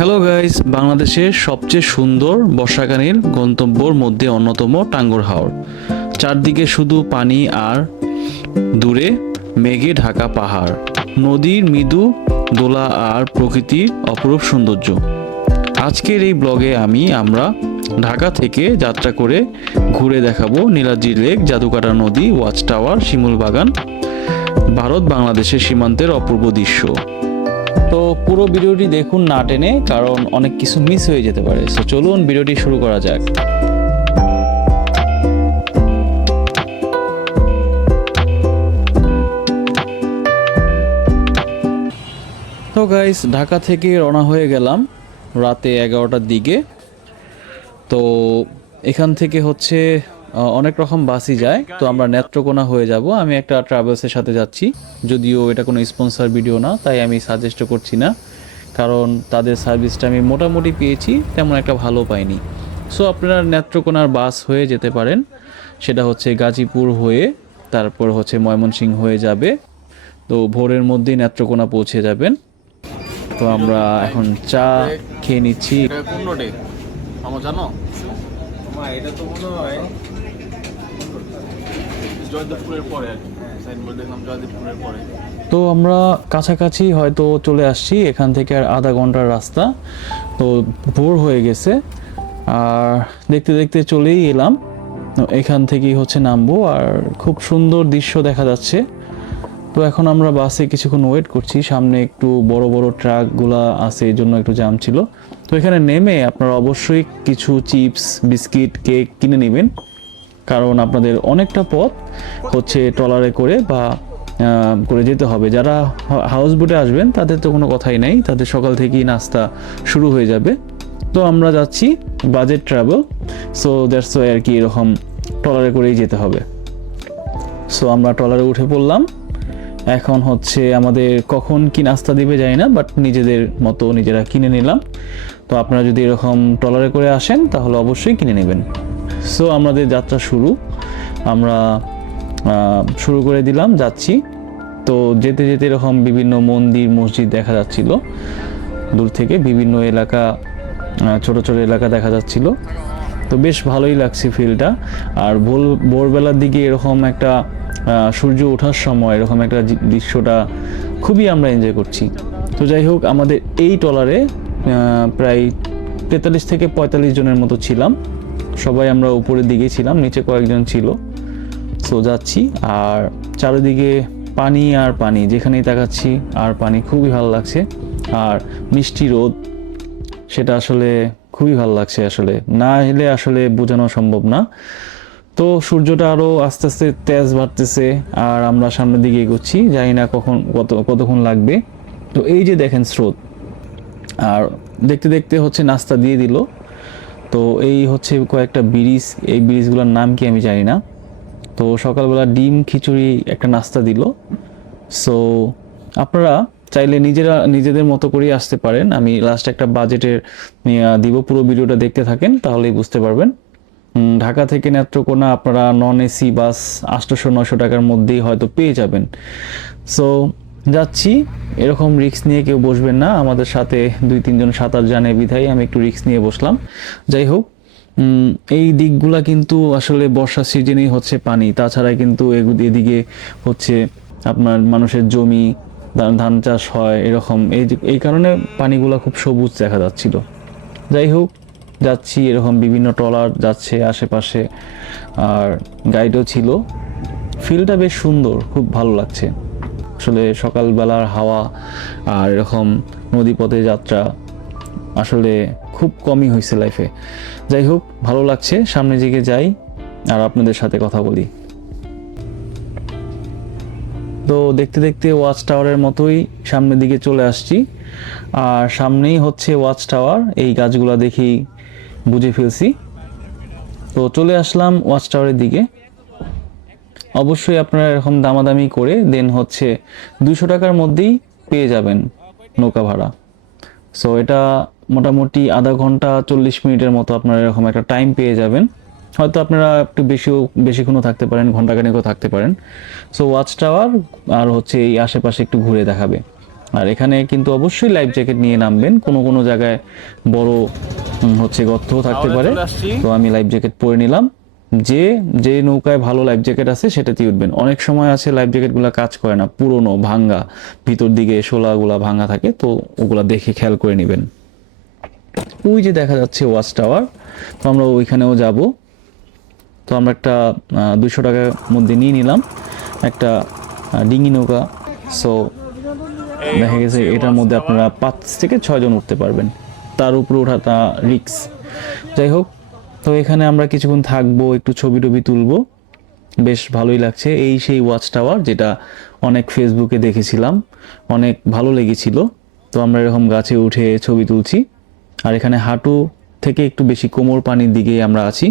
Hello guys, বাংলাদেশের সবচেয়ে সুন্দর বর্ষাকালীন গন্তব্যর মধ্যে অন্যতম টাঙ্গুর হাওর। চারদিকে শুধু পানি আর দূরে মেঘে ঢাকা পাহাড়, নদীর মৃদু দোলা আর প্রকৃতির অপরূপ সৌন্দর্য। আজকের এই ব্লগে আমরা ঢাকা থেকে যাত্রা করে ঘুরে দেখাবো নীলাদ্রি লেক, জাদুকাটা নদী, ওয়াচ টাওয়ার, শিমুল বাগান, ভারত বাংলাদেশের সীমান্তের অপূর্ব দৃশ্য। তো পুরো ভিডিওটি দেখুন না টেনে, কারণ অনেক কিছু মিস হয়ে যেতে পারে। তো চলুন ভিডিওটি শুরু করা যাক। তো গাইস, ঢাকা থেকে রওনা হয়ে গেলাম রাতে 11টার দিকে। তো এখান থেকে অনেক রকম বাসই যায়। তো আমরা নেত্রকোনা হয়ে যাব। আমি একটা ট্রাভেলসের সাথে যাচ্ছি, যদিও এটা কোনো স্পন্সর ভিডিও না, তাই আমি সাজেস্টও করছি না, কারণ তাদের সার্ভিসটা আমি মোটামুটি পেয়েছি, তেমন একটা ভালো পাইনি। সো আপনারা নেত্রকোনার বাস হয়ে যেতে পারেন। সেটা গাজীপুর হয়ে, তারপর ময়মনসিংহ হয়ে যাবে। তো ভোরের মধ্যেই নেত্রকোনা পৌঁছে যাবেন। তো আমরা এখন চা খেয়ে নিচ্ছি। আমার জানো এটা তো মনে হয় জয়দেবপুরের পরে আর কি। সাইনবোর্ড দেখলাম জয়দেবপুরের পরে। তো আমরা কাছাকাছি হয়তো চলে আসছি, এখান থেকে আর আধা ঘন্টার রাস্তা। তো ভোর হয়ে গেছে, আর দেখতে দেখতে চলেই এলাম। এখান থেকেই নামবো, আর খুব সুন্দর দৃশ্য দেখা যাচ্ছে। তো এখন আমরা বাসে কিছুক্ষণ ওয়েট করছি। সামনে একটু বড় বড় ট্রাকগুলা আছে, এই জন্য একটু জ্যাম ছিল। তো এখানে নেমে আপনারা অবশ্যই কিছু চিপস, বিস্কিট, কেক কিনে নেবেন, কারণ আপনাদের অনেকটা পথ ট্রলারে করে বা করে যেতে হবে। যারা হাউস বোটে আসবেন তাদের তো কোনো কথাই নেই, তাদের সকাল থেকেই নাস্তা শুরু হয়ে যাবে। তো আমরা যাচ্ছি budget travel, so that's why আর কি, এরকম ট্রলারে করেই যেতে হবে। সো আমরা ট্রলারে উঠে পড়লাম। এখন আমাদের কখন কি নাস্তা দিবে জানি না, বাট নিজেদের মতো নিজেরা কিনে নিলাম। তো আপনারা যদি এরকম ট্রলারে করে আসেন তাহলে অবশ্যই কিনে নেবেন। সো আমাদের যাত্রা শুরু, আমরা শুরু করে দিলাম, যাচ্ছি। তো যেতে যেতে এরকম বিভিন্ন মন্দির, মসজিদ দেখা যাচ্ছিল দূর থেকে, বিভিন্ন এলাকা, ছোট ছোট এলাকা দেখা যাচ্ছিল। তো বেশ ভালোই লাগছে ফিলটা। আর ভোরবেলার দিকে এরকম একটা সূর্য ওঠার সময় এরকম একটা দৃশ্যটা খুবই আমরা এনজয় করছি। তো যাই হোক, আমাদের এই ট্রলারে প্রায় 43 থেকে 45 জনের মতো ছিলাম। সবাই আমরা উপরের দিকে ছিলাম, নিচে কয়েকজন ছিল। সো যাচ্ছি, আর চারিদিকে পানি আর পানি, যেখানেই তাকাচ্ছি আর পানি, খুবই ভালো লাগছে। আর মিষ্টি রোদ, সেটা আসলে খুবই ভালো লাগছে, আসলে না এলে আসলে বোঝানো সম্ভব না। তো সূর্যটা আরও আস্তে আস্তে তেজ বাড়তেছে, আর আমরা সামনের দিকে এগোচ্ছি, জানি না কতক্ষণ লাগবে। তো এই যে দেখেন স্রোত, আর দেখতে দেখতে নাস্তা দিয়ে দিল। তো এই কয়েকটা ব্রিজ, এই ব্রিজগুলোর নাম কি আমি জানি না। তো সকালবেলা ডিম খিচুড়ি একটা নাস্তা দিল। সো আপনারা চাইলে নিজেদের মতো করেই আসতে পারেন। আমি লাস্ট একটা বাজেটের দিব, পুরো ভিডিওটা দেখতে থাকেন তাহলেই বুঝতে পারবেন। ঢাকা থেকে নেত্রকোনা আপনারা নন এসি বাস 800-900 টাকার মধ্যেই হয়তো পেয়ে যাবেন। সো যাচ্ছি, এরকম রিস্ক নিয়ে কেউ বসবেন না। আমাদের সাথে 2-3 জন সাঁতার জানে বিধায় আমি একটু রিস্ক নিয়ে বসলাম। যাই হোক, এই দিকগুলা কিন্তু আসলে বর্ষা সিজনেই পানি, তাছাড়া কিন্তু এদিকে আপনার মানুষের জমি, ধান চাষ হয়, এরকম এই কারণে পানিগুলা খুব সবুজ দেখা যাচ্ছিল। যাই হোক, যাচ্ছি, এরকম বিভিন্ন ট্রলার যাচ্ছে আশেপাশে, আর গাইডও ছিল। ফিলটা বেশ সুন্দর, খুব ভালো লাগছে আসলে। সকালবেলার হাওয়া আর এরকম নদীপথে যাত্রা আসলে খুব কমই হয়েছে লাইফে। যাই হোক, ভালো লাগছে। সামনে দিকে যাই আর আপনাদের সাথে কথা বলি। তো দেখতে দেখতে ওয়াচ টাওয়ারের মতোই সামনের দিকে চলে আসছি, আর সামনেই ওয়াচ টাওয়ার। এই গাছগুলো দেখেই বুঝে ফেলছি। তো চলে আসলাম ওয়াচ টাওয়ারের দিকে। অবশ্যই আপনারা এরকম দামাদামি করে দেন 200 টাকার মধ্যেই পেয়ে যাবেন নৌকা ভাড়া। সো এটা মোটামুটি আধা ঘন্টা 40 মিনিটের মতো আপনারা এরকম একটা টাইম পেয়ে যাবেন। হয়তো আপনারা একটু বেশিক্ষণও থাকতে পারেন, ঘন্টাখানেকও থাকতে পারেন। সো ওয়াচ টাওয়ার আর এই আশেপাশে একটু ঘুরে দেখাবে। আর এখানে কিন্তু অবশ্যই লাইফ জ্যাকেট নিয়ে নামবেন, কোনো কোনো জায়গায় বড় হচ্ছে গর্তও থাকতে পারে। চলে আসছি। তো আমি লাইফ জ্যাকেট পরে নিলাম। যে নৌকায় ভালো লাইফ জ্যাকেট আছে সেটাতেই উঠবেন। অনেক সময় আছে লাইফ জ্যাকেটগুলো কাজ করে না, পুরনো ভাঙ্গা, ভিতর দিকে শোলাগুলা ভাঙ্গা থাকে, তো ওগুলা দেখে খেয়াল করে নেবেন। ওই যে দেখা যাচ্ছে ওয়াচ টাওয়ার, তো আমরা ওইখানেও যাব। তো আমরা একটা 200 টাকার মধ্যে নিয়ে নিলাম একটা ডিঙি নৌকা। সো দেখা গেছে এটার মধ্যে আপনারা 5 থেকে 6 জন উঠতে পারবেন, তার উপরে ওঠাটা রিক্স। যাই হোক, তো এখানে আমরা কিছুক্ষণ থাকবো, একটু ছবি টবি তুলবো, বেশ ভালোই লাগছে। এই সেই ওয়াচ টাওয়ার যেটা অনেক ফেসবুকে দেখেছিলাম, অনেক ভালো লেগেছিল। তো আমরা এরকম গাছে উঠে ছবি তুলছি। আর এখানে হাঁটু থেকে একটু বেশি কোমর পানির দিকে আমরা আছি।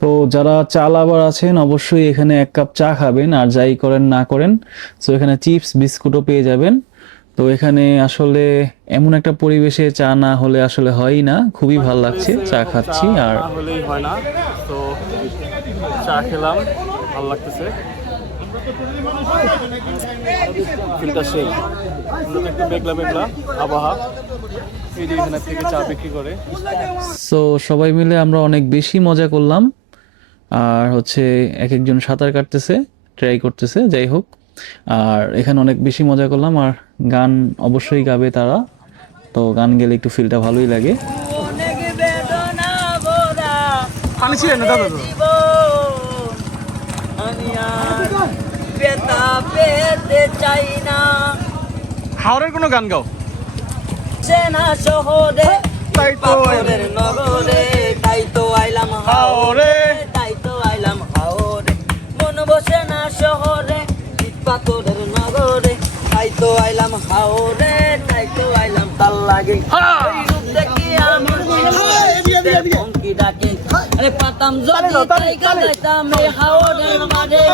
তো যারা চা লাভার আছেন অবশ্যই এখানে 1 কাপ চা খাবেন, আর যাই করেন না করেন। সো এখানে চিপস বিস্কুটও পেয়ে যাবেন। তো এখানে আসলে এমন একটা পরিবেশে চা না হলে আসলে হয়ই না, খুবই ভালো লাগছে চা খাচ্ছি। আর না হলেই হয় না, তো চা খেলাম, ভালো লাগতেছে, ফিলটা সেই একটু মেঘলা মেঘলা আবহাওয়া। এই যে এখানে থেকে চা বিক্রি করে। সো সবাই মিলে আমরা অনেক বেশি মজা করলাম। আর হচ্ছে এক একজন সাঁতার কাটতেছে, ট্রাই করতেছে, যাই হোক। আর এখানে অনেক বেশি মজা করলাম। আর গান অবশ্যই গাবে তারা, তো গান গেলে একটু ফিলটা ভালোই লাগে। অনেক বেদনা ভরা পানি ছিলেন না দাদা? আমি আর ব্যথা পেতে চাই না। হাওড়ের কোনো গান গাও। চেনা শহরে তাই তো পাথরের নগরে, তাই তো আইলাম হাওরে, তাই তো আইলাম হাওরে। মন বসে না শহরে ইট পাথরের নগরে, তাই তো আইলাম হাওরে, তাই তো আইলাম। তার লাগে ওই রূপ দেখি আমার পঙ্কি ডাকে, আরে পাতাম যদি তাই গাইতাম এই হাওরের মাঝে,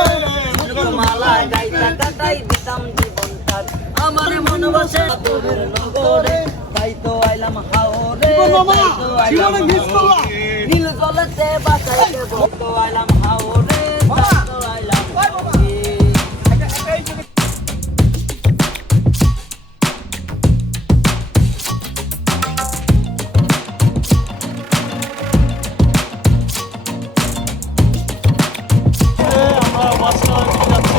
মালা গাইতা কাটাই দিতাম জীবন তার। আমার মন বসে তোদের নগরে, তাই তো আইলাম হাওরে, তাই তো আইলাম হাওরে। নীল জলেতে বাঁচাইতে তো আইলাম হাওরে, তাই তো আইলাম হাওরে। আমরা ওয়াচ টাওয়ার যাচ্ছি।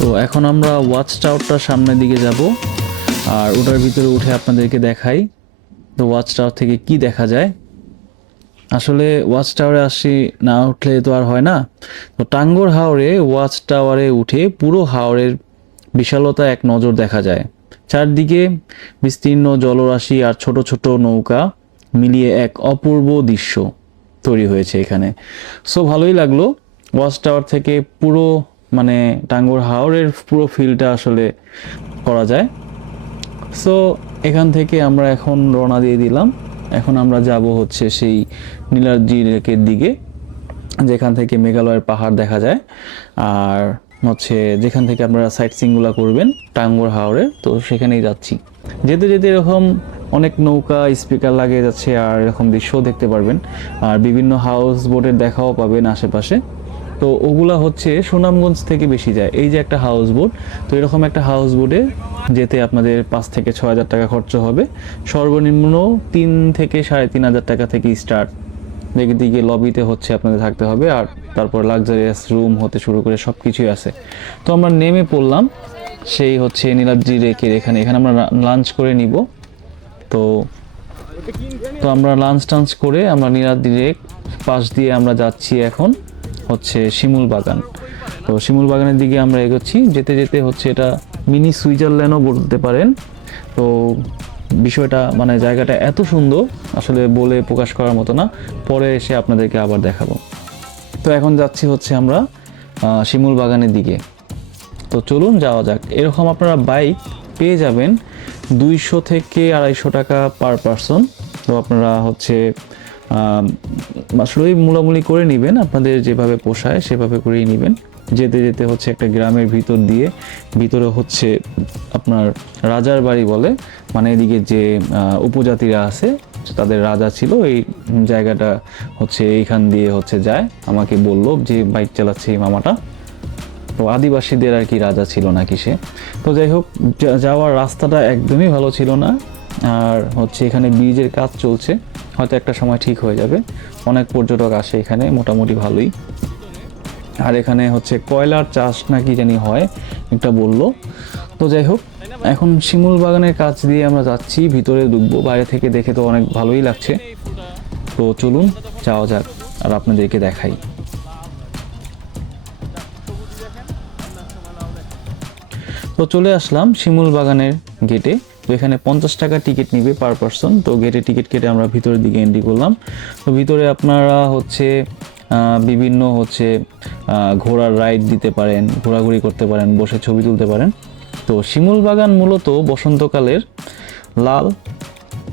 তো এখন আমরা ওয়াচ টাওয়ারটার সামনের দিকে যাব, আর ওটার ভিতরে উঠে আপনাদেরকে দেখাই তো ওয়াচ টাওয়ার থেকে কি দেখা যায়। আসলে ওয়াচ টাওয়ারে আসি, না উঠলে তো আর হয় না। তো টাঙ্গুয়ার হাওরে ওয়াচ টাওয়ারে উঠে পুরো হাওরের বিশালতা এক নজর দেখা যায়। চারদিকে বিস্তীর্ণ জলরাশি আর ছোট ছোট নৌকা মিলিয়ে এক অপূর্ব দৃশ্য তৈরি হয়েছে এখানে। সো ভালোই লাগলো, ওয়াচ টাওয়ার থেকে পুরো মানে টাঙ্গুয়ার হাওরের পুরো ফিলটা আসলে করা যায়। সো এখান থেকে আমরা এখন রওনা দিয়ে দিলাম। এখন আমরা যাব হচ্ছে সেই নীলাদ্রি লেকের দিকে, যেখান থেকে মেঘালয়ের পাহাড় দেখা যায়। আর হচ্ছে যেখান থেকে আপনারা সাইট সিনগুলো করবেন টাঙ্গুয়ার হাওরে, তো সেখানেই যাচ্ছি। যেতে যেতে এরকম অনেক নৌকা স্পিকার লাগিয়ে যাচ্ছে, আর এরকম দৃশ্যও দেখতে পারবেন। আর বিভিন্ন হাউস বোটের দেখাও পাবেন আশেপাশে। তো ওগুলা হচ্ছে সুনামগঞ্জ থেকে বেশি যায়। এই যে একটা হাউস বোট, তো এরকম একটা হাউস বোটে যেতে আপনাদের 5 থেকে 6 হাজার টাকা খরচ হবে। সর্বনিম্ন 3 থেকে 3.5 টাকা থেকে স্টার্ট। দিকে লবিতে হচ্ছে আপনাদের থাকতে হবে, আর তারপর লাক্সারিয়াস রুম হতে শুরু করে সব কিছুই আছে। তো আমরা নেমে পড়লাম সেই হচ্ছে নীলাদ্রি লেকের এখানে। এখানে আমরা লাঞ্চ করে নিব। তো আমরা লাঞ্চ টাঞ্চ করে আমরা নীলাদ্রি লেক পাশ দিয়ে আমরা যাচ্ছি এখন হচ্ছে শিমুল বাগান। তো শিমুল বাগানের দিকে আমরা এগোচ্ছি। যেতে যেতে হচ্ছে এটা মিনি সুইজারল্যান্ডও বলতে পারেন। তো বিষয়টা মানে জায়গাটা এত সুন্দর আসলে বলে প্রকাশ করার মতো না, পরে এসে আপনাদেরকে আবার দেখাবো। তো এখন যাচ্ছি হচ্ছে আমরা শিমুল বাগানের দিকে। তো চলুন যাওয়া যাক। এরকম আপনারা বাইক পেয়ে যাবেন 200 থেকে 250 টাকা পার পারসন। তো আপনারা হচ্ছে আসলেই মূলামূলি করে নেবেন, আপনাদের যেভাবে পোষায় সেভাবে করেই নেবেন। যেতে যেতে হচ্ছে একটা গ্রামের ভিতর দিয়ে, ভিতরে হচ্ছে আপনার রাজার বাড়ি বলে, মানে এদিকে যে উপজাতিরা আছে তাদের রাজা ছিল, এই জায়গাটা হচ্ছে এইখান দিয়ে হচ্ছে যায়। আমাকে বলল যে বাইক চালাচ্ছে এই মামাটা, তো আদিবাসীদের আর কি রাজা ছিল নাকি সে। তো যাই হোক, যাওয়ার রাস্তাটা একদমই ভালো ছিল না। আর হচ্ছে এখানে ব্রিজের কাজ চলছে, হয়তো একটা সময় ঠিক হয়ে যাবে। অনেক পর্যটক আসে এখানে, মোটামুটি ভালোই। আর এখানে হচ্ছে কয়লার চাষ নাকি জানি হয়, একটা বললো। তো যাই হোক, এখন শিমুল বাগানের কাছ দিয়ে আমরা যাচ্ছি, ভিতরে ঢুকবো। বাইরে থেকে দেখে তো অনেক ভালোই লাগছে। তো চলুন যাওয়া যাক আর আপনাদেরকে দেখাই। তো চলে আসলাম শিমুল বাগানের গেটে। তো এখানে 50 টাকা টিকিট নিবে পার পারসন। তো গেটে টিকিট কেটে আমরা ভিতরের দিকে এন্ট্রি করলাম। তো ভিতরে আপনারা হচ্ছে বিভিন্ন হচ্ছে ঘোড়ার রাইড দিতে পারেন, ঘোরাঘুরি করতে পারেন, বসে ছবি তুলতে পারেন। তো শিমুল বাগান মূলত বসন্তকালের লাল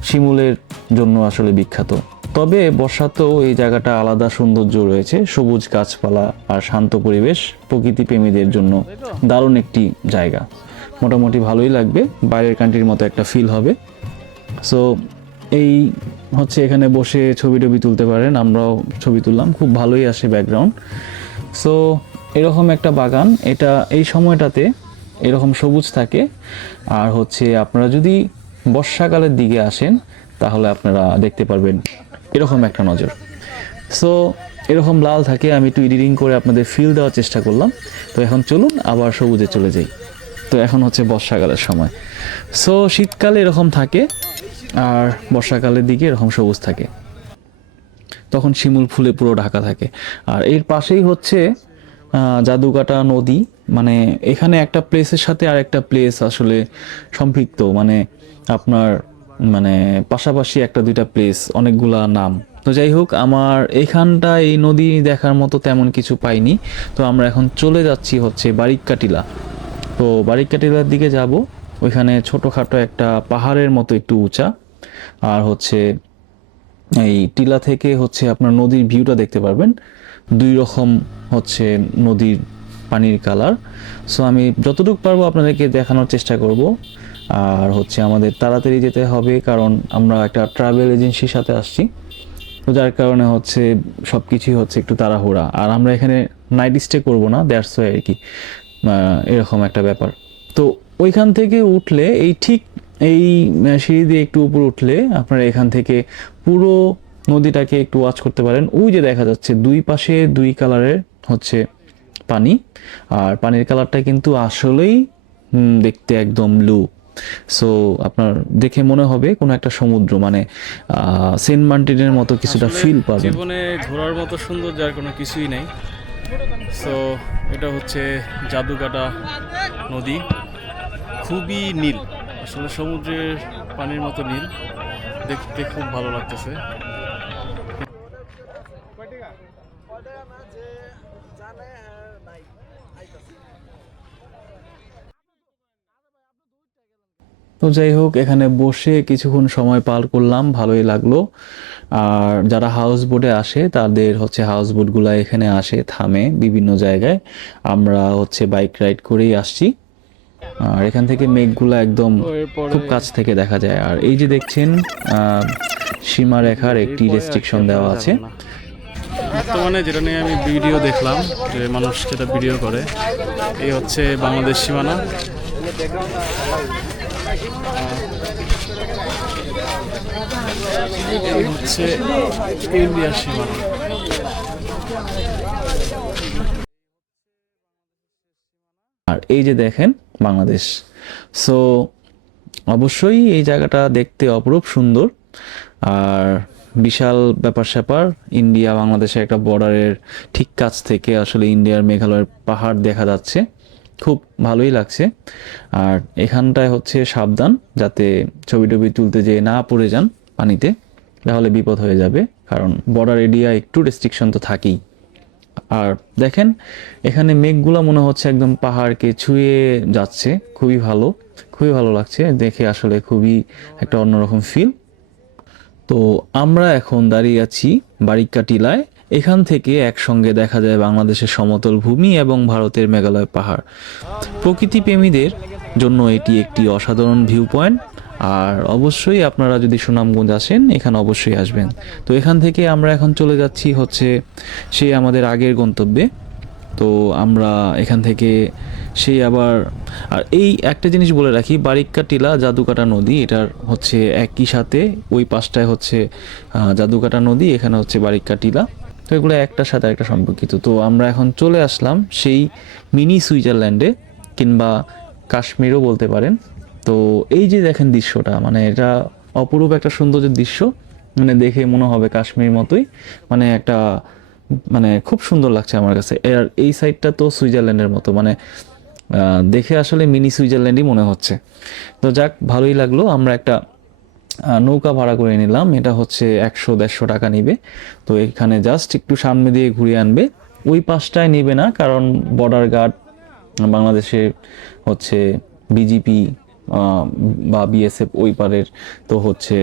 শিমুলের জন্য আসলে বিখ্যাত। তবে বর্ষাতেও এই জায়গাটা আলাদা সৌন্দর্য রয়েছে, সবুজ গাছপালা আর শান্ত পরিবেশ প্রকৃতি প্রেমীদের জন্য দারুণ একটি জায়গা। মোটামুটি ভালোই লাগবে, বাইরের কান্ট্রির মতো একটা ফিল হবে। সো এই হচ্ছে এখানে বসে ছবি টবি তুলতে পারেন, আমরাও ছবি তুললাম, খুব ভালোই আসে ব্যাকগ্রাউন্ড। সো এরকম একটা বাগান, এটা এই সময়টাতে এরকম সবুজ থাকে। আর হচ্ছে আপনারা যদি বর্ষাকালের দিকে আসেন তাহলে আপনারা দেখতে পারবেন এরকম একটা নজর। সো এরকম লাল থাকে, আমি একটু এডিটিং করে আপনাদের ফিল দেওয়ার চেষ্টা করলাম। তো এখন চলুন আবার সবুজে চলে যাই। তো এখন হচ্ছে বর্ষাকালের সময়। সো শীতকালে এরকম থাকে আর বর্ষাকালের দিকে এরকম সবুজ থাকে, তখন শিমুল ফুলে পুরো ঢাকা থাকে। আর এর পাশেই হচ্ছে জাদুকাটা নদী, মানে এখানে একটা প্লেসের সাথে আর একটা প্লেস আসলে সম্পৃক্ত, মানে আপনার মানে পাশাপাশি একটা দুইটা প্লেস, অনেকগুলা নাম। তো যাই হোক, আমার এইখানটা এই নদী দেখার মতো তেমন কিছু পাইনি। তো আমরা এখন চলে যাচ্ছি হচ্ছে বারিককাটিলা। তো বারিককাটিলার দিকে যাব। ওইখানে ছোটোখাটো একটা পাহাড়ের মতো একটু উঁচা, আর হচ্ছে এই টিলা থেকে হচ্ছে আপনার নদীর ভিউটা দেখতে পারবেন। দুই রকম হচ্ছে নদীর পানির কালার। সো আমি যতটুকু পারবো আপনাদেরকে দেখানোর চেষ্টা করব। আর হচ্ছে আমাদের তাড়াতাড়ি যেতে হবে, কারণ আমরা একটা ট্রাভেল এজেন্সির সাথে আসছি। তো যার কারণে হচ্ছে সব কিছুই হচ্ছে একটু তাড়াহুড়া। আর আমরা এখানে নাইট স্টে করবো না, দ্যাটস ওয়াই আর কি, এরকম একটা ব্যাপার। তো ওইখান থেকে উঠলে ঠিক এই সিঁড়ি দিয়ে একটু উপর উঠলে আপনারা এখান থেকে পুরো নদীটাকে একটু ওয়াচ করতে পারেন। ওই যে দেখা যাচ্ছে দুই পাশে দুই কালারের হচ্ছে পানি, আর পানির কালারটা কিন্তু আসলেই দেখতে একদম ব্লু। সো আপনার দেখে মনে হবে কোনো একটা সমুদ্র, মানে সেন্ট মার্টিনের মতো কিছুটা ফিল পাবেন। জীবনে ঘোরার মতো সুন্দর যার কোনো কিছুই নেই। সো এটা হচ্ছে জাদুকাটা নদী, খুবই নীল, আসলে সমুদ্রের পানির মতো নীল, দেখতে খুব ভালো লাগতেছে। তো যাই হোক, এখানে বসে কিছুক্ষণ সময় পার করলাম, ভালোই লাগলো। আর যারা হাউস বোটে আসে তাদের হচ্ছে হাউস বোটগুলো এখানে আসে, থামে বিভিন্ন জায়গায়। আমরা হচ্ছে বাইক রাইড করেই আসছি। আর এখান থেকে মেঘগুলো একদম খুব কাছ থেকে দেখা যায়। আর এই যে দেখছেন সীমারেখার একটি রেস্ট্রিকশন দেওয়া আছে। বর্তমানে যেটা নিয়ে আমি ভিডিও দেখলাম, যে মানুষ যেটা ভিডিও করে, এই হচ্ছে বাংলাদেশ সীমানা। এই হচ্ছে ইন্ডিয়ার সীমানা। আর এই যে দেখেন বাংলাদেশ। সো অবশ্যই এই জায়গাটা দেখতে অপরূপ সুন্দর। আর বিশাল ব্যাপার স্যাপার, ইন্ডিয়া বাংলাদেশের একটা বর্ডারের ঠিক কাছ থেকে আসলে ইন্ডিয়ার মেঘালয়ের পাহাড় দেখা যাচ্ছে, খুব ভালোই লাগছে। আর এখানটায় হচ্ছে সাবধান, যাতে ছবি টবি তুলতে যেয়ে না পড়ে যান পানিতে, তাহলে বিপদ হয়ে যাবে, কারণ বর্ডার এরিয়া একটু রেস্ট্রিকশন তো থাকেই। আর দেখেন এখানে মেঘগুলো মনে হচ্ছে একদম পাহাড়কে ছুঁয়ে যাচ্ছে, খুবই ভালো লাগছে দেখে, আসলে খুবই একটা অন্যরকম ফিল। তো আমরা এখন দাঁড়িয়ে আছি বারিক্কা টিলায়। এখান থেকে একসঙ্গে দেখা যায় বাংলাদেশের সমতল ভূমি এবং ভারতের মেঘালয় পাহাড়। প্রকৃতি প্রেমীদের জন্য এটি একটি অসাধারণ ভিউ পয়েন্ট। আর অবশ্যই আপনারা যদি সুনামগঞ্জ আসেন এখানে অবশ্যই আসবেন। তো এখান থেকে আমরা এখন চলে যাচ্ছি হচ্ছে সেই আমাদের আগের গন্তব্যে। তো আমরা এখান থেকে সেই আবার, আর এই একটা জিনিস বলে রাখি, বারিক্কা টিলা জাদুকাটা নদী এটার হচ্ছে একই সাথে, ওই পাশটায় হচ্ছে জাদুকাটা নদী, এখানে হচ্ছে বারিক্কা টিলা। তো এগুলো একটার সাথে একটা সম্পর্কিত। তো আমরা এখন চলে আসলাম সেই মিনি সুইজারল্যান্ডে, কিংবা কাশ্মীরও বলতে পারেন। তো এই যে দেখেন দৃশ্যটা, মানে এটা অপরূপ একটা সৌন্দর্যের দৃশ্য, মানে দেখে মনে হবে কাশ্মীর মতোই, মানে একটা, মানে খুব সুন্দর লাগছে আমার কাছে। আর এই সাইডটা তো সুইজারল্যান্ডের মতো, মানে দেখে আসলে মিনি সুইজারল্যান্ডই মনে হচ্ছে। তো যাক, ভালোই লাগলো। আমরা একটা নৌকা ভাড়া করে নিলাম, এটা হচ্ছে 100-150 টাকা নিবে। তো এখানে জাস্ট একটু সামনে দিয়ে ঘুরিয়ে আনবে, ওই পাশটায় নিবে না, কারণ বর্ডার গার্ড বাংলাদেশে হচ্ছে বিজিপি বা বিএসএফ ওই পারের, তো হচ্ছে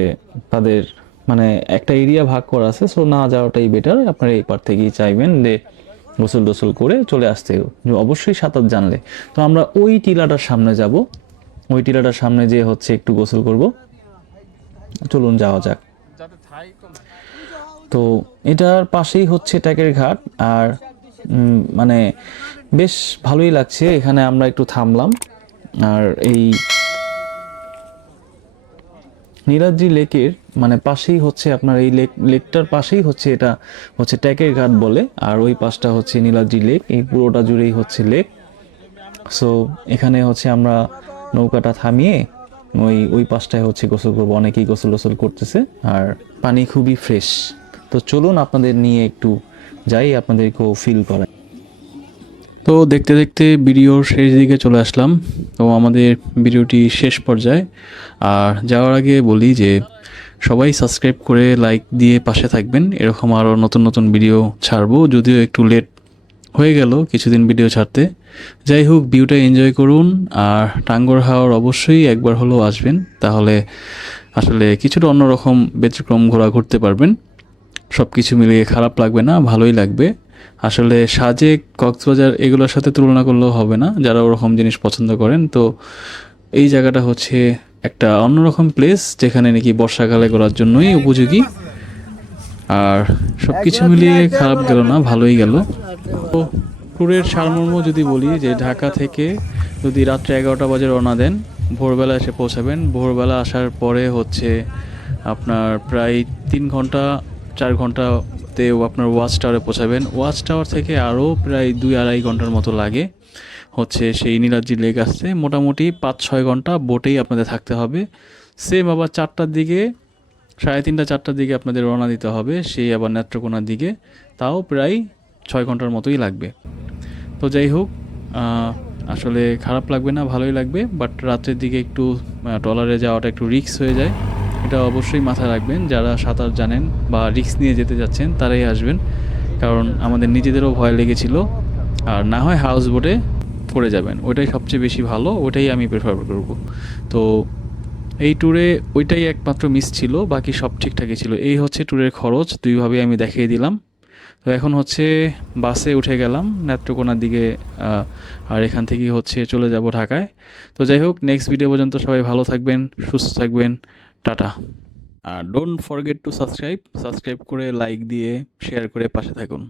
তাদের মানে একটা এরিয়া ভাগ করা আছে, সো না যাওয়াটাই বেটার। আপনারা এই পার থেকেই চাইবেন যে গোসল টোসল করে চলে আসতে, অবশ্যই সাঁতার জানলে। তো আমরা ওই টিলাটার সামনে যাব, ওই টিলাটার সামনে যেয়ে হচ্ছে একটু গোসল করব। চলুন যাওয়া যাক। তো এটার পাশেই হচ্ছে ট্যাকের ঘাট, আর মানে বেশ ভালোই লাগছে। এখানে আমরা একটু থামলাম, আর এই নীলাদ্রি লেকের মানে পাশেই হচ্ছে আপনার এই লেকটার পাশেই হচ্ছে, এটা হচ্ছে ট্যাকের ঘাট বলে, আর ওই পাশটা হচ্ছে নীলাদ্রি লেক। এই পুরোটা জুড়েই হচ্ছে লেক। সো এখানে হচ্ছে আমরা নৌকাটা থামিয়ে ওই পাশটায় হচ্ছে গোসল করবো। অনেকেই গোসল করতেছে, আর পানি খুবই ফ্রেশ। তো চলুন আপনাদের নিয়ে একটু যাই, আপনাদেরকেও ফিল করাই। তো দেখতে দেখতে ভিডিওর শেষ দিকে চলে আসলাম। তো আমাদের ভিডিওটি শেষ পর্যায়ে, আর যাওয়ার আগে বলি যে সবাই সাবস্ক্রাইব করে লাইক দিয়ে পাশে থাকবেন। এরকম আরও নতুন নতুন ভিডিও ছাড়বো, যদিও একটু লেট হয়ে গেল কিছুদিন ভিডিও ছাড়তে। যাই হোক, ভিউটা এনজয় করুন। আর টাঙ্গর হাওর অবশ্যই একবার হলেও আসবেন, তাহলে আসলে কিছুটা অন্যরকম ব্যতিক্রম ঘুরতে পারবেন। সব কিছু মিলিয়ে খারাপ লাগবে না, ভালোই লাগবে। আসলে সাজেক, কক্সবাজার এগুলোর সাথে তুলনা করলেও হবে না, যারা ওরকম জিনিস পছন্দ করেন। তো এই জায়গাটা হচ্ছে একটা অন্যরকম প্লেস, যেখানে নাকি বর্ষাকালে ঘোরার জন্যই উপযোগী। আর সব কিছু মিলিয়ে খারাপ গেল না, ভালোই গেল। তো ট্যুরের সারমর্ম যদি বলি, যে ঢাকা থেকে যদি রাত্রে 11টা বাজে রওনা দেন, ভোরবেলা এসে পৌঁছাবেন। ভোরবেলা আসার পরে হচ্ছে আপনার প্রায় 3-4 ঘন্টাতেও আপনার ওয়াচ টাওয়ারে পৌঁছাবেন। ওয়াচ টাওয়ার থেকে আরও প্রায় 2-2.5 ঘন্টার মতো লাগে হচ্ছে সেই নীলাদ্রি লেক আসতে। মোটামুটি 5-6 ঘন্টা বোটেই আপনাদের থাকতে হবে। সেম আবার 4টার দিকে, 3:30-4টার দিকে আপনাদের রওনা দিতে হবে সেই আবার নেত্রকোনার দিকে, তাও প্রায় 6 ঘন্টার মতোই লাগবে। তো যাই হোক, আসলে খারাপ লাগবে না, ভালোই লাগবে। বাট রাতের দিকে একটু ট্রলারে যাওয়াটা একটু রিস্ক হয়ে যায়, এটা অবশ্যই মাথায় রাখবেন। যারা সাঁতার জানেন বা রিস্ক নিয়ে যেতে যাচ্ছেন তারাই আসবেন, কারণ আমাদের নিজেদেরও ভয় লেগেছিল। আর না হয় হাউস বোটে পড়ে যাবেন, ওইটাই সবচেয়ে বেশি ভালো, ওইটাই আমি প্রেফার করব। তো এই ট্যুরে ওইটাই একমাত্র মিস ছিল, বাকি সব ঠিকঠাকই ছিল। এই হচ্ছে ট্যুরের খরচ, দুইভাবে আমি দেখিয়ে দিলাম। তো এখন হচ্ছে বাসে উঠে গেলাম নেত্রকোনার দিকে, আর এখান থেকেই হচ্ছে চলে যাব ঢাকায়। তো যাই হোক, নেক্সট ভিডিও পর্যন্ত সবাই ভালো থাকবেন, সুস্থ থাকবেন, টাটা। আর ডোন্ট ফরগেট টু সাবস্ক্রাইব করে লাইক দিয়ে শেয়ার করে পাশে থাকুন।